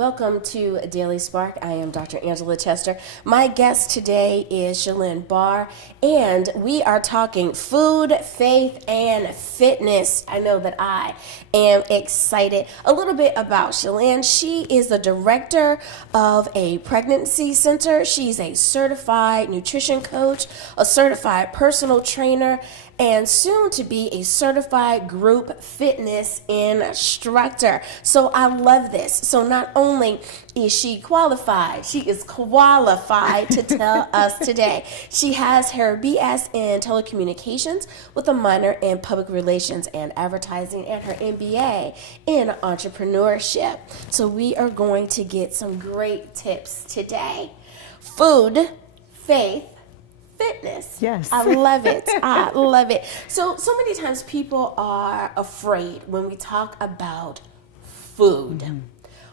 welcome to Daily Spark. I am Dr. Angela Chester. My guest today is Shalynne Barr, and we are talking food, faith, and fitness. I know that I am excited. A little bit about Shalynne. She is the director of a pregnancy center. She's a certified nutrition coach, a certified personal trainer, and soon to be a certified group fitness instructor. So I love this. So not only is she qualified, she is qualified to tell us today. She has her BS in telecommunications with a minor in public relations and advertising and her MBA in entrepreneurship. So we are going to get some great tips today. Food, faith, fitness. Yes. I love it. I love it. So many times people are afraid when we talk about food. Mm-hmm.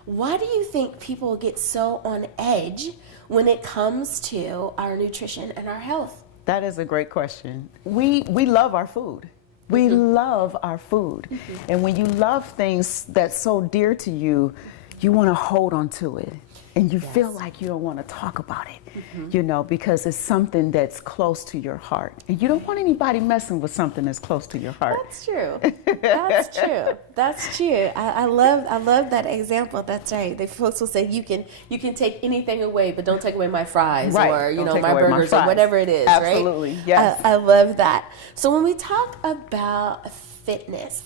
Why do you think people get so on edge when it comes to our nutrition and our health? That is a great question. We love our food. We love our food. Mm-hmm. And when you love things that's so dear to you, you want to hold on to it. And you feel like you don't want to talk about it, you know, because it's something that's close to your heart. And you don't want anybody messing with something that's close to your heart. That's true. That's true. That's true. I love that example. That's right. The folks will say you can take anything away, but don't take away my fries or my burgers or whatever it is. Absolutely. Right? Yes. I love that. So when we talk about fitness.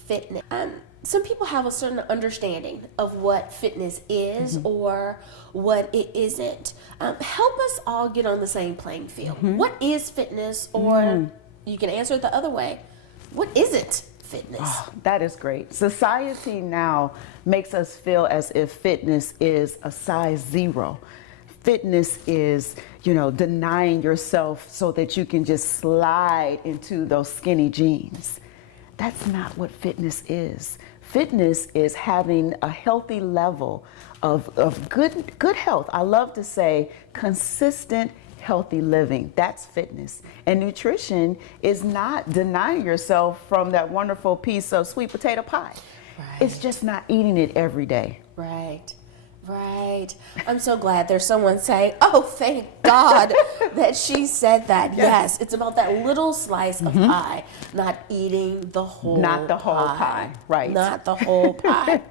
Some people have a certain understanding of what fitness is or what it isn't. Help us all get on the same playing field. What is fitness? Or you can answer it the other way. What isn't fitness? Oh, that is great. Society now makes us feel as if fitness is a size 0. Fitness is, denying yourself so that you can just slide into those skinny jeans. That's not what fitness is. Fitness is having a healthy level of good health. I love to say consistent, healthy living. That's fitness. And nutrition is not denying yourself from that wonderful piece of sweet potato pie. Right. It's just not eating it every day. Right. I'm so glad there's someone saying, oh, thank God that she said that. Yes, it's about that little slice of pie, not eating the whole pie. Not the whole pie, right. Not the whole pie.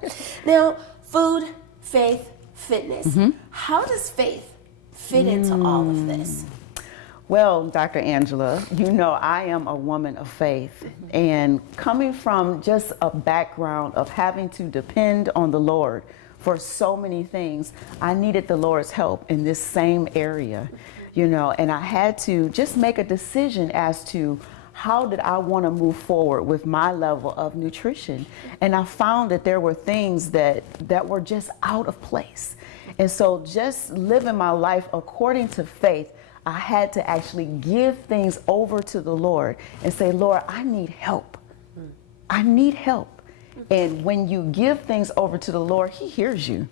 Now, food, faith, fitness. How does faith fit into all of this? Well, Dr. Angela, I am a woman of faith, and coming from just a background of having to depend on the Lord for so many things, I needed the Lord's help in this same area, and I had to just make a decision as to how did I want to move forward with my level of nutrition. And I found that there were things that were just out of place. And so just living my life according to faith, I had to actually give things over to the Lord and say, Lord, I need help. I need help. And when you give things over to the Lord, He hears you.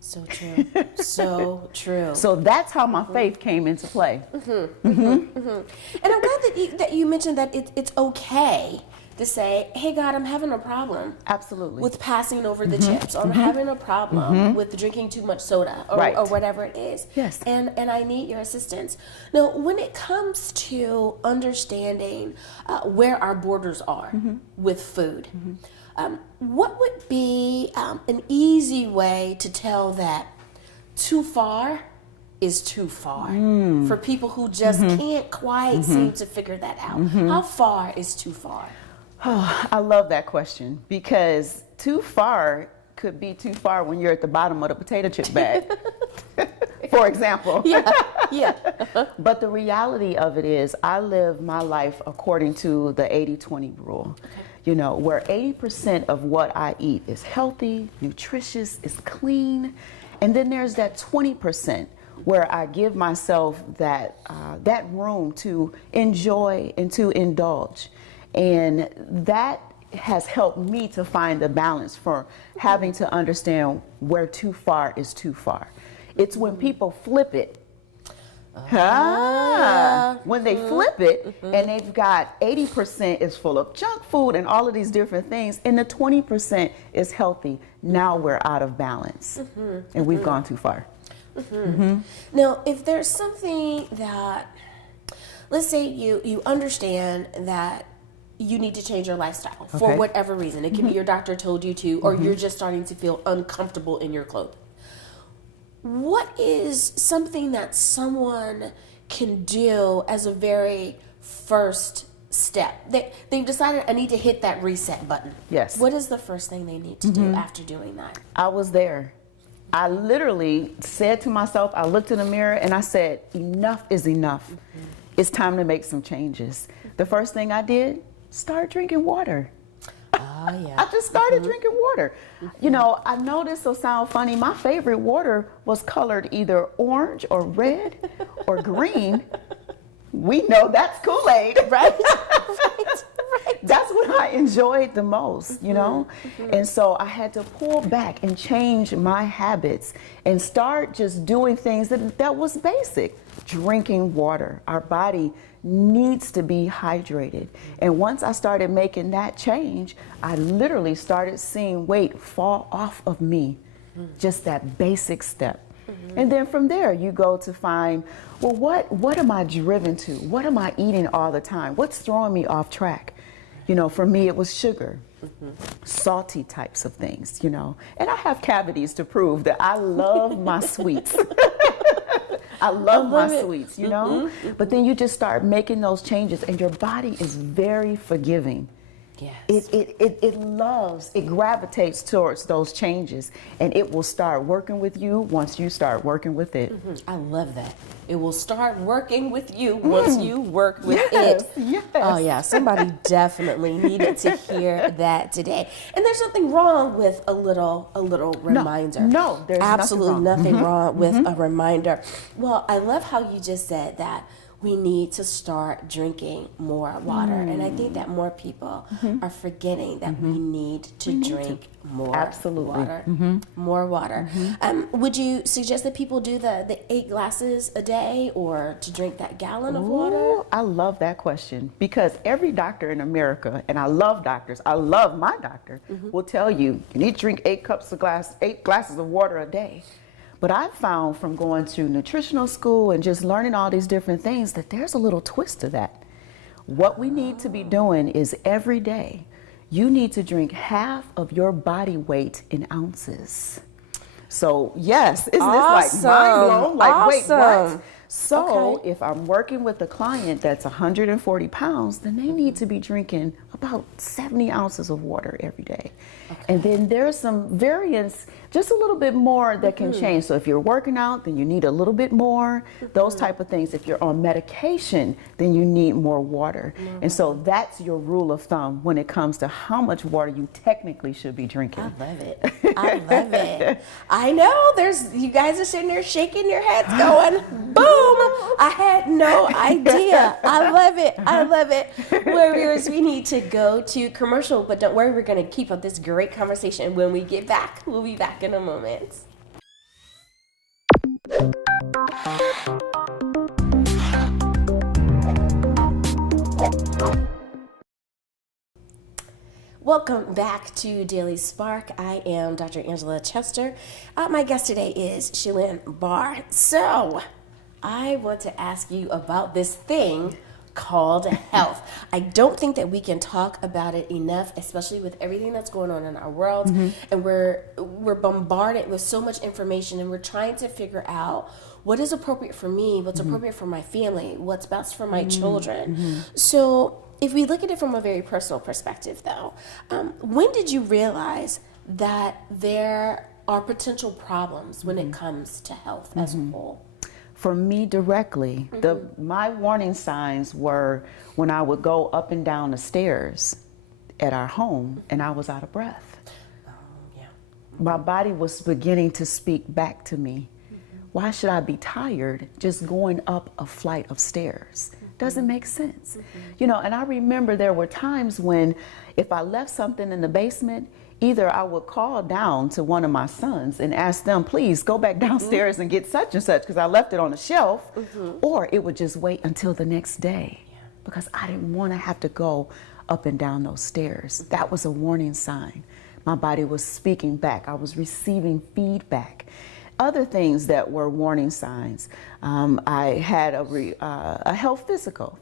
So true. So true. So that's how my faith came into play. And I'm glad that you mentioned that it's okay to say, hey, God, I'm having a problem. Absolutely. With passing over the chips. Or I'm having a problem with drinking too much soda or whatever it is. Yes. And I need your assistance. Now, when it comes to understanding where our borders are with food, what would be an easy way to tell that too far is too far for people who just can't quite seem to figure that out? How far is too far? Oh, I love that question, because too far could be too far when you're at the bottom of the potato chip bag, for example. Yeah. But the reality of it is I live my life according to the 80-20 rule. Where 80% of what I eat is healthy, nutritious, is clean. And then there's that 20% where I give myself that room to enjoy and to indulge. And that has helped me to find the balance for having to understand where too far is too far. It's when people flip it When they flip it and they've got 80% is full of junk food and all of these different things, and the 20% is healthy, now we're out of balance and we've gone too far. Now, if there's something that, let's say you understand that you need to change your lifestyle for whatever reason. It can be your doctor told you to, or you're just starting to feel uncomfortable in your clothing. What is something that someone can do as a very first step? They've decided I need to hit that reset button. Yes. What is the first thing they need to do after doing that? I was there. I literally said to myself, I looked in the mirror and I said, enough is enough. It's time to make some changes. The first thing I did, start drinking water. I just started drinking water. You know, I know this will sound funny. My favorite water was colored either orange or red or green. We know that's Kool-Aid. Right? That's what I enjoyed the most, you know? And so I had to pull back and change my habits and start just doing things that was basic. Drinking water. Our body needs to be hydrated. And once I started making that change, I literally started seeing weight fall off of me. Just that basic step. And then from there, you go to find, well, what am I driven to? What am I eating all the time? What's throwing me off track? You know, for me, it was sugar, salty types of things, you know. And I have cavities to prove that I love my sweets. I love my sweets, you know. But then you just start making those changes, and your body is very forgiving. Yes. It gravitates towards those changes, and it will start working with you once you start working with it. I love that. It will start working with you once you work with it. Yes. Oh yeah, somebody definitely needed to hear that today. And there's nothing wrong with a little reminder. No, there's absolutely nothing wrong with a reminder. Well, I love how you just said that we need to start drinking more water. And I think that more people are forgetting that we need to drink more water. More water. Would you suggest that people do the 8 glasses a day, or to drink that gallon of water? I love that question, because every doctor in America, and I love doctors, I love my doctor, will tell you, you need to drink 8 glasses of water a day. But I found from going to nutritional school and just learning all these different things that there's a little twist to that. What we need to be doing is every day, you need to drink half of your body weight in ounces. So yes, isn't this like mind blown? Like, wait, what? So if I'm working with a client that's 140 pounds, then they need to be drinking about 70 ounces of water every day. And then there's some variance, just a little bit more that can change. So if you're working out, then you need a little bit more, those type of things. If you're on medication, then you need more water. And so that's your rule of thumb when it comes to how much water you technically should be drinking. I love it. I love it. I know you guys are sitting there shaking your heads going, boom. I had no idea. I love it. I love it. Warriors, we need to go to commercial, but don't worry, we're going to keep up this great conversation when we get back. We'll be back in a moment. Welcome back to Daily Spark. I am Dr. Angela Chester. My guest today is Shalynne Barr. So, I want to ask you about this thing called health. I don't think that we can talk about it enough, especially with everything that's going on in our world. And we're bombarded with so much information, and we're trying to figure out what is appropriate for me, what's appropriate for my family, what's best for my children. So if we look at it from a very personal perspective, though, when did you realize that there are potential problems when it comes to health as a whole? For me directly, my warning signs were when I would go up and down the stairs at our home and I was out of breath. My body was beginning to speak back to me. Why should I be tired just going up a flight of stairs? Doesn't make sense. You know, and I remember there were times when if I left something in the basement, either I would call down to one of my sons and ask them, please go back downstairs and get such and such because I left it on the shelf, or it would just wait until the next day because I didn't want to have to go up and down those stairs. That was a warning sign. My body was speaking back. I was receiving feedback. Other things that were warning signs, I had a health physical.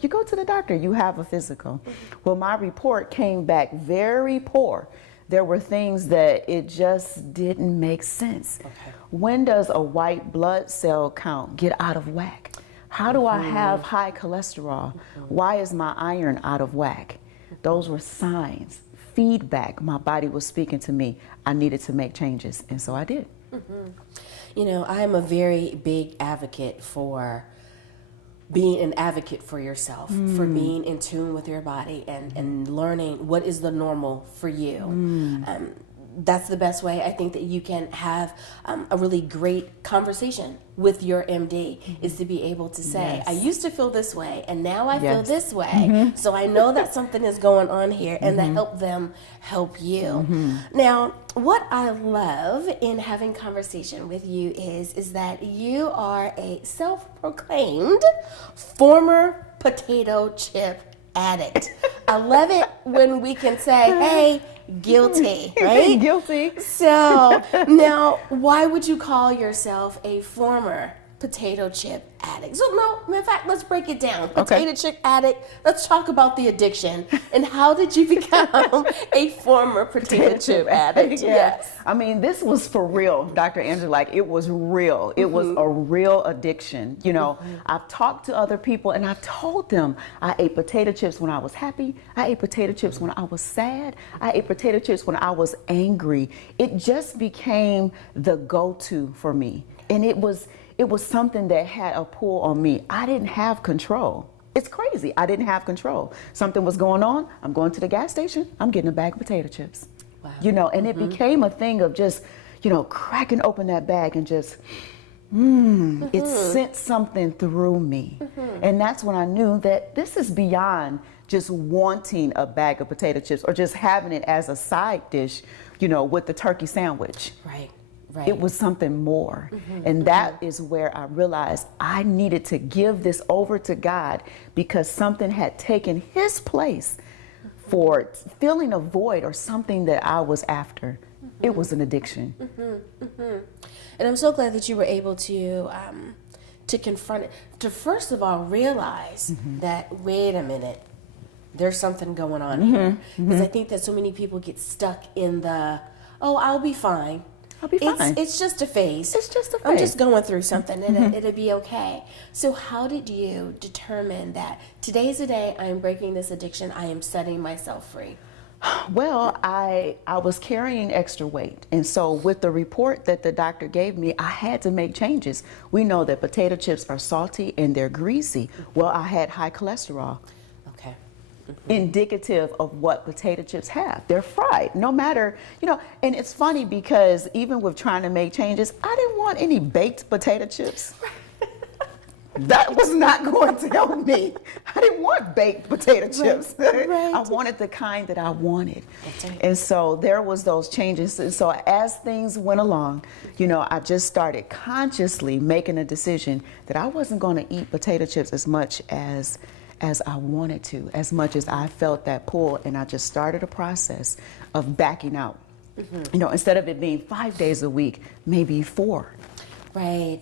You go to the doctor, you have a physical. Well, my report came back very poor. There were things that it just didn't make sense. When does a white blood cell count get out of whack? How do I have high cholesterol? Why is my iron out of whack? Those were signs, feedback. My body was speaking to me. I needed to make changes, and so I did. You know, I'm a very big advocate for being an advocate for yourself, for being in tune with your body and learning what is the normal for you. That's the best way I think that you can have a really great conversation with your MD is to be able to say, I used to feel this way and now I feel this way. So I know that something is going on here and that help them help you. Now, what I love in having conversation with you is that you are a self-proclaimed former potato chip addict. I love it when we can say, hey, guilty, right? Guilty. So now, why would you call yourself a former potato chip addict? So no, in fact, let's break it down. Potato chip addict. Let's talk about the addiction and how did you become a former potato chip addict? Yes. I mean, this was for real, Dr. Angela. Like, it was real. It was a real addiction. You know, I've talked to other people and I've told them I ate potato chips when I was happy. I ate potato chips when I was sad. I ate potato chips when I was angry. It just became the go-to for me. And it was something that had a pull on me. I didn't have control. It's crazy. I didn't have control. Something was going on. I'm going to the gas station. I'm getting a bag of potato chips. Wow. You know, and it became a thing of just, you know, cracking open that bag and just, it sent something through me. And that's when I knew that this is beyond just wanting a bag of potato chips or just having it as a side dish, you know, with the turkey sandwich. Right. It was something more. And that is where I realized I needed to give this over to God because something had taken his place for filling a void or something that I was after. It was an addiction. And I'm so glad that you were able to confront it, to first of all realize that, wait a minute, there's something going on here. Because I think that so many people get stuck in the, oh, I'll be fine. I'll be fine. It's just a phase. It's just a phase. I'm just going through something and it'll be okay. So how did you determine that today's the day I am breaking this addiction, I am setting myself free? Well, I was carrying extra weight. And so with the report that the doctor gave me, I had to make changes. We know that potato chips are salty and they're greasy. Well, I had high cholesterol. Okay. Indicative of what potato chips have. They're fried, no matter, you know, and it's funny because even with trying to make changes, I didn't want any baked potato chips. That was not going to help me. I didn't want baked potato chips. Right. I wanted the kind that I wanted. That's right. And so there was those changes. And so as things went along, you know, I just started consciously making a decision that I wasn't going to eat potato chips as much as I wanted to, as much as I felt that pull. And I just started a process of backing out. You know, instead of it being 5 days a week, maybe 4. Right.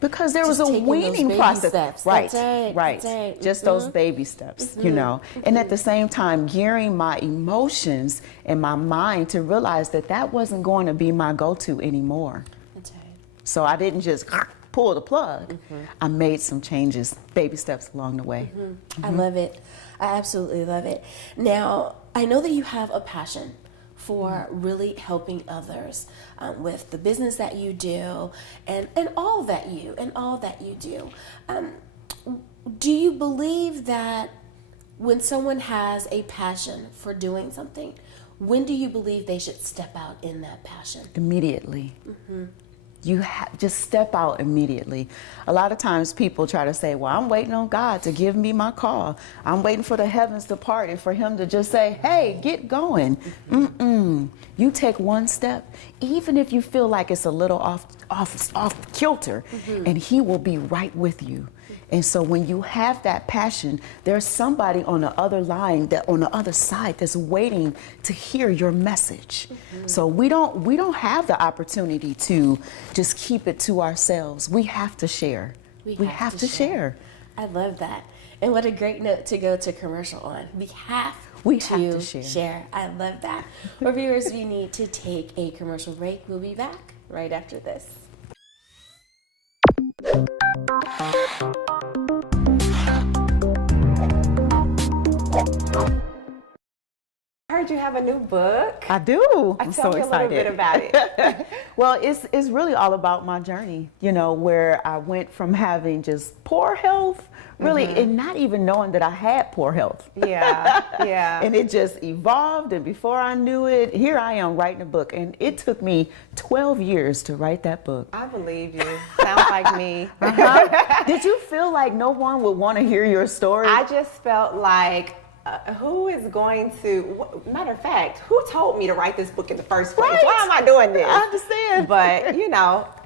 Because there was a weaning process. Steps. Right. That's right. Just those baby steps, you know. And at the same time, gearing my emotions and my mind to realize that that wasn't going to be my go-to anymore. That's right. So I didn't just pull the plug. I made some changes, baby steps along the way. I love it. I absolutely love it. Now, I know that you have a passion for really helping others with the business that you do and all that you do. Do you believe that when someone has a passion for doing something, when do you believe they should step out in that passion? Immediately. just step out immediately. A lot of times people try to say, well, I'm waiting on God to give me my call. I'm waiting for the heavens to part and for him to just say, hey, get going. You take one step, even if you feel like it's a little off kilter, and he will be right with you. And so when you have that passion, there's somebody on the other line, that on the other side, that's waiting to hear your message. So we don't have the opportunity to just keep it to ourselves. We have to share. We have to share. I love that. And what a great note to go to commercial on. We have to share. I love that. Well, viewers, we need to take a commercial break. We'll be back right after this. I heard you have a new book. I do. I'm so excited. Tell me a little bit about it. Well, it's really all about my journey, where I went from having just poor health, really, and not even knowing that I had poor health. Yeah. And it just evolved, and before I knew it, here I am writing a book. And it took me 12 years to write that book. I believe you. Sounds like me. Did you feel like no one would want to hear your story? I just felt like, who is going to, matter of fact, who told me to write this book in the first place? Right. Why am I doing this? I understand. But,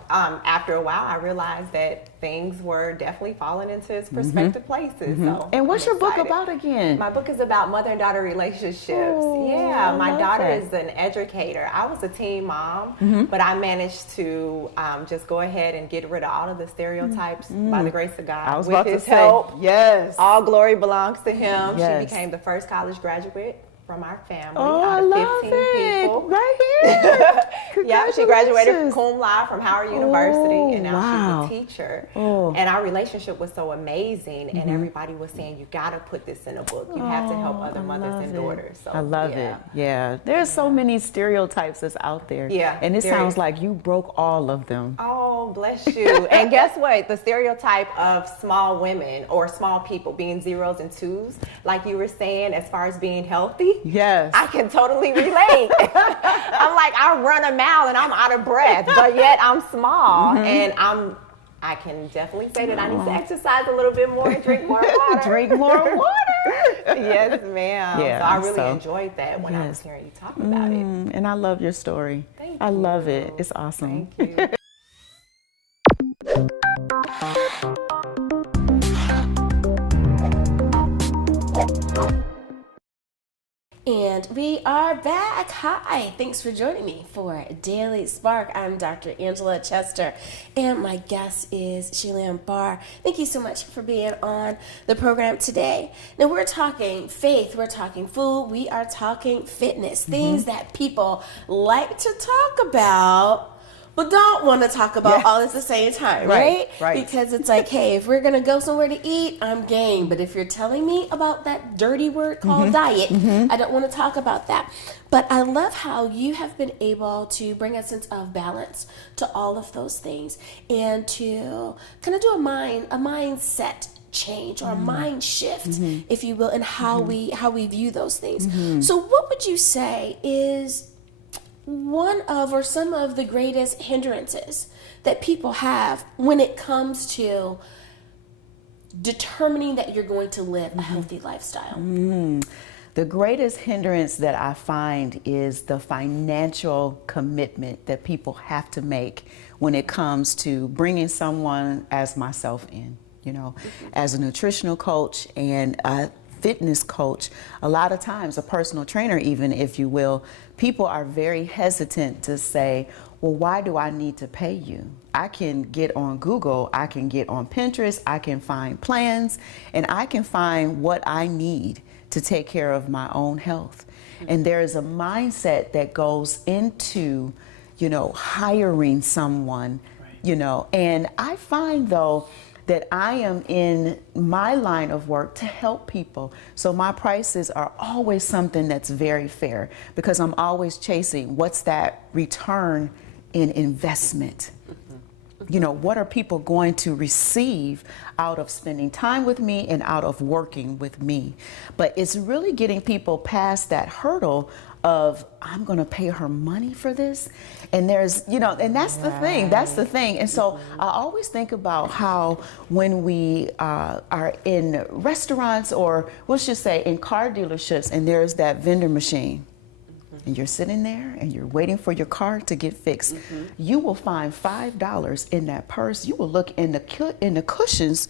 after a while, I realized that things were definitely falling into its prospective places. So and what's your book about again? My book is about mother and daughter relationships. My daughter is an educator. I was a teen mom, but I managed to just go ahead and get rid of all of the stereotypes by the grace of God. I was with about his to say, help. Yes. All glory belongs to him. Yes. She became the first college graduate from our family I out of love 15 people. Right here. Yeah, she graduated cum laude from Howard University, and now wow. she's a teacher. And our relationship was so amazing, and everybody was saying, you got to put this in a book. You have to help other mothers and daughters. So, I love it. Yeah, there's so many stereotypes that's out there. Yeah, and it sounds like you broke all of them. Oh, bless you. And guess what? The stereotype of small women or small people being zeros and twos, like you were saying, as far as being healthy. Yes. I can totally relate. I'm like, I run a mile and I'm out of breath, but yet I'm small. And I can definitely say that I need to exercise a little bit more and drink more water. Drink more water. Yes, ma'am. Yeah, so I really enjoyed that when I was hearing you talk about it. And I love your story. Thank you. I love it. It's awesome. Thank you. And we are back. Hi, thanks for joining me for Daily Spark. I'm Dr. Angela Chester, and my guest is Shalynne Barr. Thank you so much for being on the program today. Now, we're talking faith, we're talking food, we are talking fitness, things that people like to talk about, but don't want to talk about all at the same time, right? Because it's like, hey, if we're going to go somewhere to eat, I'm game. But if you're telling me about that dirty word called diet, I don't want to talk about that. But I love how you have been able to bring a sense of balance to all of those things and to kind of do a mindset change or a mind shift, if you will, in how we view those things. So what would you say is one of or some of the greatest hindrances that people have when it comes to determining that you're going to live a healthy lifestyle? The greatest hindrance that I find is the financial commitment that people have to make when it comes to bringing someone as myself in, as a nutritional coach and a fitness coach. A lot of times, a personal trainer even, if you will, people are very hesitant to say, well, why do I need to pay you? I can get on Google, I can get on Pinterest, I can find plans, and I can find what I need to take care of my own health. And there is a mindset that goes into, hiring someone, and I find though, that I am in my line of work to help people. So my prices are always something that's very fair because I'm always chasing what's that return in investment. You know, what are people going to receive out of spending time with me and out of working with me? But it's really getting people past that hurdle of, I'm going to pay her money for this. And there's, you know, and that's the thing. That's the thing. And so I always think about how when we are in restaurants, or let's just say in car dealerships, and there's that vendor machine, and you're sitting there and you're waiting for your car to get fixed, you will find $5 in that purse. You will look in the cushions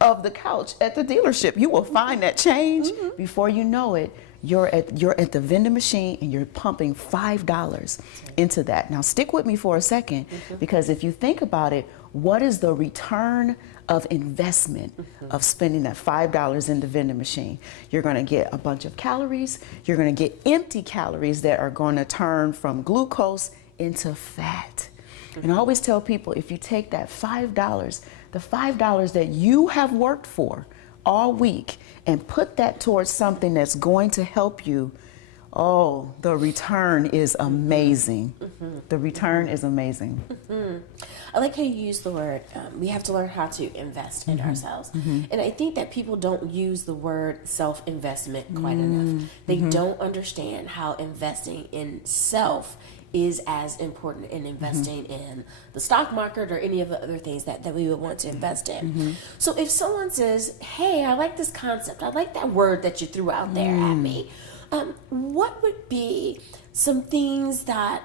of the couch at the dealership. You will find that change. Before you know it, you're at the vending machine and you're pumping $5 into that. Now stick with me for a second, because if you think about it, what is the return of investment of spending that $5 in the vending machine? You're going to get a bunch of calories. You're going to get empty calories that are going to turn from glucose into fat. And I always tell people, if you take that $5, the $5 that you have worked for all week, and put that towards something that's going to help you, oh, the return is amazing. The return is amazing. I like how you use the word, we have to learn how to invest in ourselves. And I think that people don't use the word self-investment quite enough. They don't understand how investing in self is as important in investing in the stock market or any of the other things that we would want to invest in. So if someone says, hey, I like this concept, I like that word that you threw out there at me, what would be some things that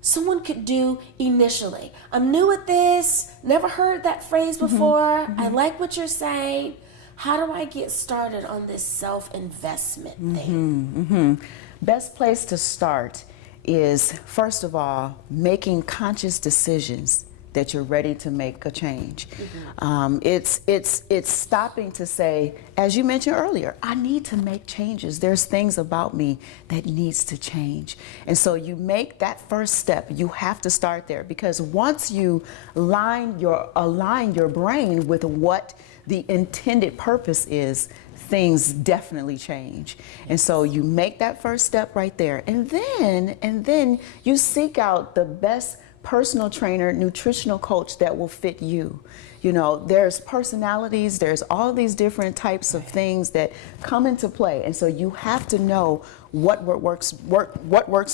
someone could do initially? I'm new at this, never heard that phrase before, I like what you're saying. How do I get started on this self-investment thing? Best place to start is, first of all, making conscious decisions that you're ready to make a change. It's stopping to say, as you mentioned earlier, I need to make changes. There's things about me that needs to change. And so you make that first step. You have to start there, because once you align your brain with what the intended purpose is, things definitely change. And so you make that first step right there, and then you seek out the best personal trainer, nutritional coach that will fit you. You know, there's personalities, there's all these different types of things that come into play, and so you have to know what works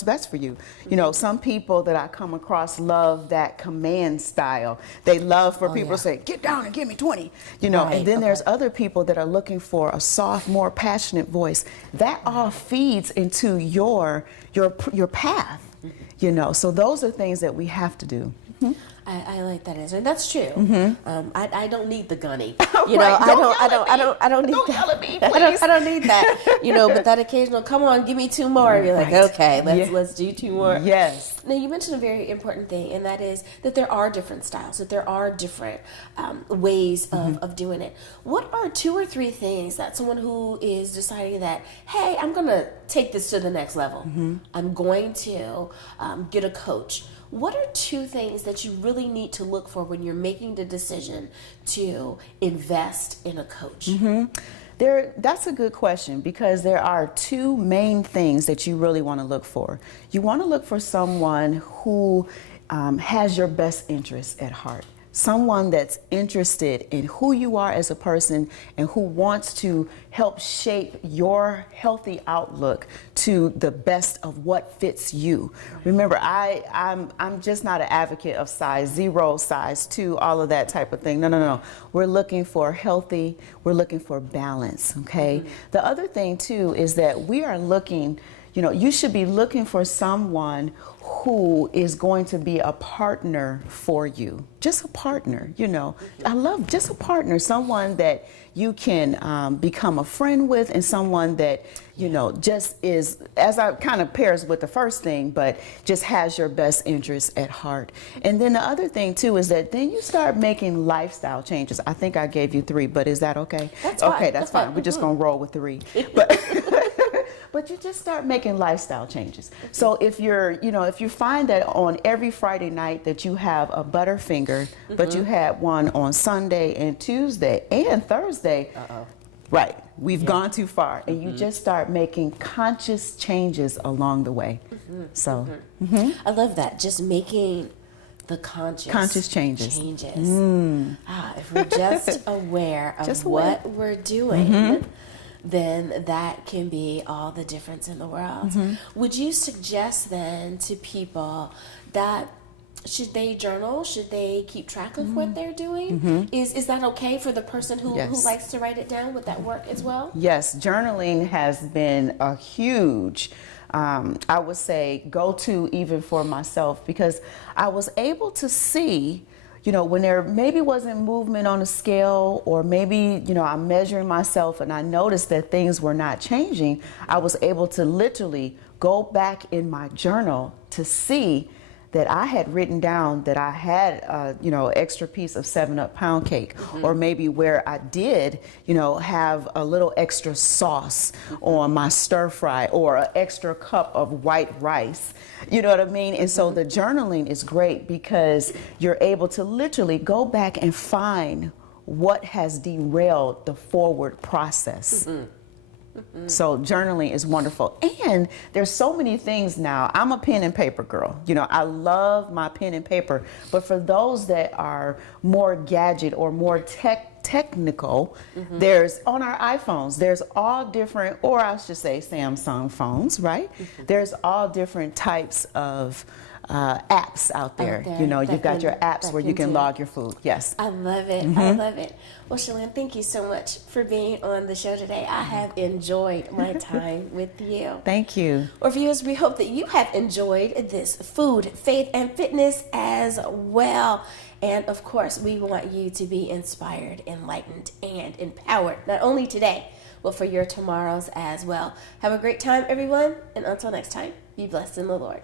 best for you. You know, some people that I come across love that command style. They love for people to say, get down and give me 20, you know, and then there's other people that are looking for a soft, more passionate voice. That all feeds into your path, you know, so those are things that we have to do. I like that answer. That's true. I don't need the gunny. You know, I don't need Don't that. yell at me, please. I don't need that. You know, but that occasional, come on, give me two more. You're like, okay, let's do two more. Yes. Now, you mentioned a very important thing, and that is that there are different styles, that there are different ways of doing it. What are 2 or 3 things that someone who is deciding that, hey, I'm going to take this to the next level, I'm going to get a coach. What are 2 things that you really need to look for when you're making the decision to invest in a coach? That's a good question, because there are 2 main things that you really want to look for. You want to look for someone who has your best interests at heart. Someone that's interested in who you are as a person and who wants to help shape your healthy outlook to the best of what fits you. Remember, I'm just not an advocate of size 0, size 2, all of that type of thing. No. We're looking for healthy, we're looking for balance, okay? The other thing too is that we are looking, you know, you should be looking for someone who is going to be a partner for you. Just a partner, you know. I love just a partner, someone that you can become a friend with, and someone that, you know, just is, as I kind of pairs with the first thing, but just has your best interests at heart. And then the other thing too is that then you start making lifestyle changes. I think I gave you 3, but is that okay? That's fine. Okay, that's fine. We're just gonna roll with 3. But you just start making lifestyle changes. So if you find that on every Friday night that you have a Butterfinger, but you had one on Sunday and Tuesday and Thursday, right, we've gone too far. And you just start making conscious changes along the way. So. I love that. Just making the conscious changes. If we're just aware of what we're doing, then that can be all the difference in the world. Would you suggest then to people that should they journal? Should they keep track of what they're doing? Is that okay for the person who likes to write it down? Would that work as well? Yes, journaling has been a huge, I would say, go-to even for myself, because I was able to see, you know, when there maybe wasn't movement on a scale, or maybe, you know, I'm measuring myself and I noticed that things were not changing, I was able to literally go back in my journal to see that I had written down that I had, you know, extra piece of 7-Up pound cake, or maybe where I did, you know, have a little extra sauce on my stir fry, or an extra cup of white rice. You know what I mean? And so the journaling is great because you're able to literally go back and find what has derailed the forward process. So journaling is wonderful. And there's so many things now. I'm a pen and paper girl. You know, I love my pen and paper. But for those that are more gadget or more technical, there's on our iPhones, there's all different, or I should say Samsung phones, right? There's all different types of apps out there. You know, you've got your apps where you can log your food. Yes. I love it. I love it. Well, Shalynne, thank you so much for being on the show today. I have enjoyed my time with you. Thank you. Or viewers, we hope that you have enjoyed this food, faith, and fitness as well. And of course, we want you to be inspired, enlightened, and empowered, not only today, but for your tomorrows as well. Have a great time, everyone. And until next time, be blessed in the Lord.